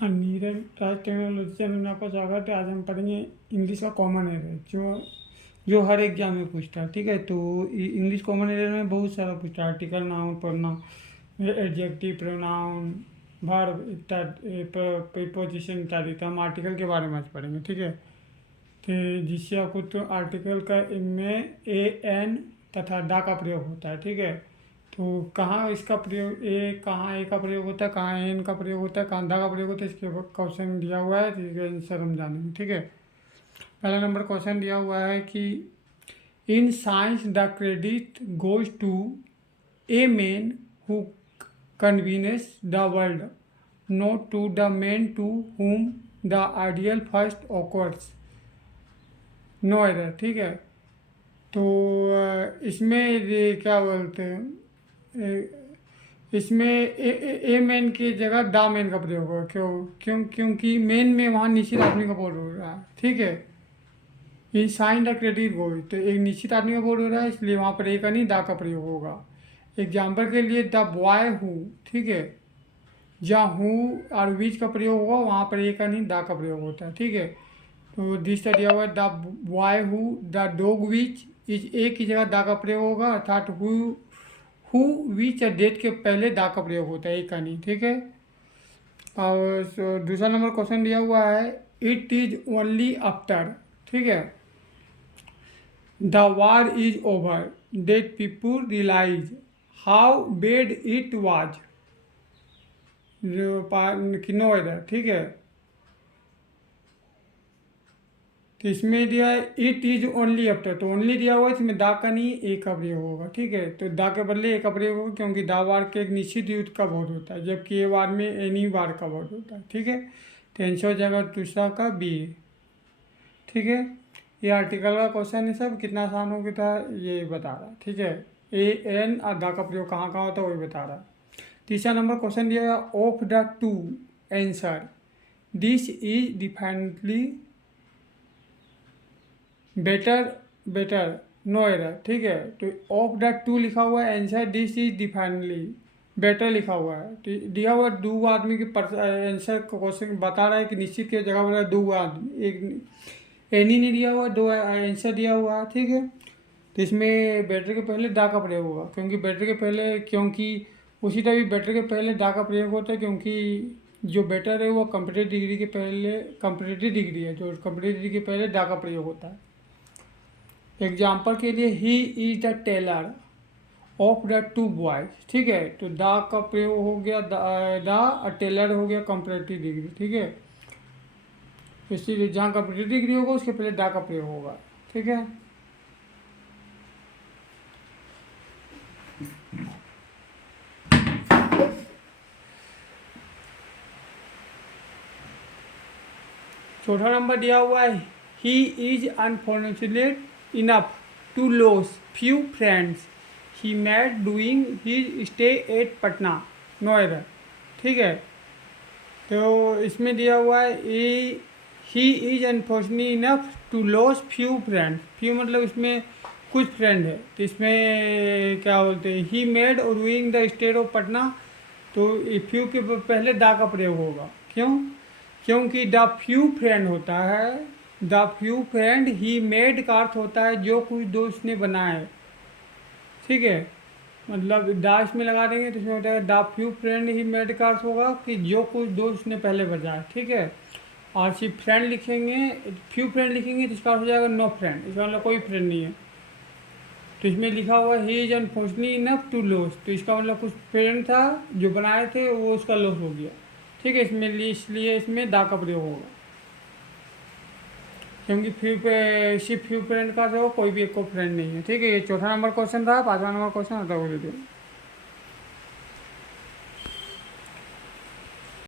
हाँ, नीरज राज technology channel में आपका स्वागत है। आज हम पढ़ेंगे इंग्लिश का कॉमन एरर जो जो हर एग्जाम में पूछता है। ठीक है, तो इंग्लिश कॉमन एरर में बहुत सारा पूछता है। Article, noun, pronoun, adjective, pronoun, verb इत्यादि, प्रीपोजिशन इत्यादि। तो हम आर्टिकल के बारे में आज पढ़ेंगे। ठीक है, तो जिससे आपको तो आर्टिकल का इनमें ए एन तथा दा का प्रयोग होता है। ठीक है, तो कहाँ इसका प्रयोग कहाँ ए का प्रयोग होता है, कहाँ एन का प्रयोग होता है, कहाँ दा का प्रयोग होता है, इसके क्वेश्चन दिया हुआ है। ठीक है, आंसर हम जानेंगे। ठीक है, पहला नंबर क्वेश्चन दिया हुआ है कि in science the credit goes to a man who convince the world, not to the man to whom the ideal first occurs। No error. ठीक है, तो इसमें ये क्या बोलते हैं, इसमें ए मेन की जगह दा मेन का प्रयोग होगा। क्योंकि मेन में वहाँ निश्चित आदमी का बोल हो रहा है। ठीक है, ये साइन द क्रेडिट गोज, तो एक निश्चित आदमी का बोल हो रहा है, इसलिए वहाँ पर ए का नहीं दा का प्रयोग होगा। एग्जाम्पल के लिए द बॉय हु, ठीक है, जहाँ हु और विच का प्रयोग होगा वहाँ पर ए का नहीं दा का प्रयोग होता है। ठीक है, तो दिस दिया हुआ है the boy who the dog which is a की जगह दा का प्रयोग होगा, अर्थात हु विच डेट के पहले दा का प्रयोग होता है, ए का नहीं। ठीक है, और दूसरा नंबर क्वेश्चन दिया हुआ है इट इज ओनली आफ्टर, ठीक है, the war is over that people realise how bad it was. No इधर। ठीक है, तो इसमें दिया है इट इज ओनली आफ्टर, तो ओनली दिया हुआ है, इसमें दा का नहीं ए का प्रयोग होगा। ठीक है, तो दा के बदले ए का प्रयोग होगा, क्योंकि दा वार के एक निश्चित युद्ध का वर्ड होता है, जबकि ए वार में एनी वार का वर्ड होता है। ठीक है, तो आंसर हो जाएगा दूसरा का बी। ठीक है, ये आर्टिकल का क्वेश्चन है, सब कितना आसान हो गया था ये बता रहा है। ठीक है, ए एन और दा का प्रयोग कहाँ कहाँ होता है वही बता रहा है। तीसरा नंबर क्वेश्चन दिया है of the two answer this is differently better no error. ठीक है, तो ऑफ द टू लिखा हुआ है, answer this is differently better लिखा हुआ है। तो दिया हुआ दो आदमी के आंसर क्वेश्चन बता रहा है कि निश्चित की जगह बता दो आदमी, एक एनी नहीं दिया हुआ, दो आंसर दिया हुआ है। ठीक है, तो इसमें बेटर के पहले दा का प्रयोग होगा, क्योंकि उसी तरह भी बेटर के पहले दा का प्रयोग होता है, क्योंकि जो बेटर है वो कंप्यूटर डिग्री के पहले कंप्यूटर डिग्री है, जो कंप्यूटर डिग्री के पहले दा का प्रयोग होता है। एग्जाम्पल के लिए he is the tailor of the two boys. ठीक है, तो दा का प्रयोग हो गया दा और टेलर हो गया कंपैरेटिव डिग्री। ठीक है, इसीलिए जहाँ कंपैरेटिव डिग्री होगा उसके पहले दा का प्रयोग होगा। ठीक है, चौथा नंबर दिया हुआ है he is unfortunate enough to loss few friends he made doing he stay at Patna. No error. ठीक है, तो इसमें दिया हुआ है he is unfortunate enough to loss few friends. Few मतलब इसमें कुछ फ्रेंड है, तो इसमें क्या बोलते हैं ही मेड और doing the state of Patna, तो फ्यू के पहले दा का प्रयोग होगा। क्योंकि द फ्यू फ्रेंड होता है, the few friend he made का अर्थ होता है जो कुछ दोस्त ने बनाए। ठीक है, मतलब दा इसमें लगा देंगे तो इसमें होता है the few friend he made का अर्थ होगा कि जो कुछ दोस्त ने पहले बनाए। ठीक है, और सिर्फ फ्रेंड लिखेंगे, फ्यू फ्रेंड लिखेंगे तो इसका अर्थ हो जाएगा नो फ्रेंड, इसका मतलब कोई फ्रेंड नहीं है। तो इसमें लिखा हुआ he is unfortunate enough to loss, तो इसका मतलब कुछ फ्रेंड था जो बनाए थे वो उसका लॉस हो गया। ठीक है, इसलिए इसमें दा का प्रयोग होगा, क्योंकि सिर्फ फ्यू फ्रेंड का जो कोई भी एक को फ्रेंड नहीं है। ठीक है, ये चौथा नंबर क्वेश्चन था। पांचवा नंबर क्वेश्चन होता है वो दे दो।